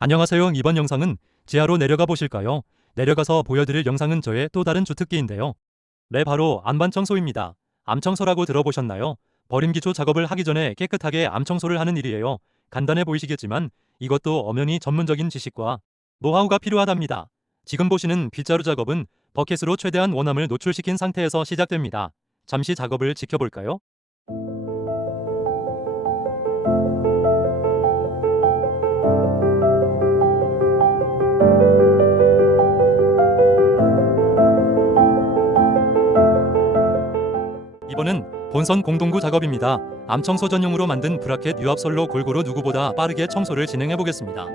안녕하세요. 이번 영상은 지하로 내려가 보실까요? 내려가서 보여드릴 영상은 저의 또 다른 주특기인데요. 네, 바로 안반청소입니다. 암청소라고 들어보셨나요? 버림기초 작업을 하기 전에 깨끗하게 암청소를 하는 일이에요. 간단해 보이시겠지만 이것도 엄연히 전문적인 지식과 노하우가 필요하답니다. 지금 보시는 빗자루 작업은 버켓으로 최대한 원암을 노출시킨 상태에서 시작됩니다. 잠시 작업을 지켜볼까요? 이번은 본선 공동구 작업입니다. 암청소 전용으로 만든 브라켓 유압설로 골고루 누구보다 빠르게 청소를 진행해 보겠습니다.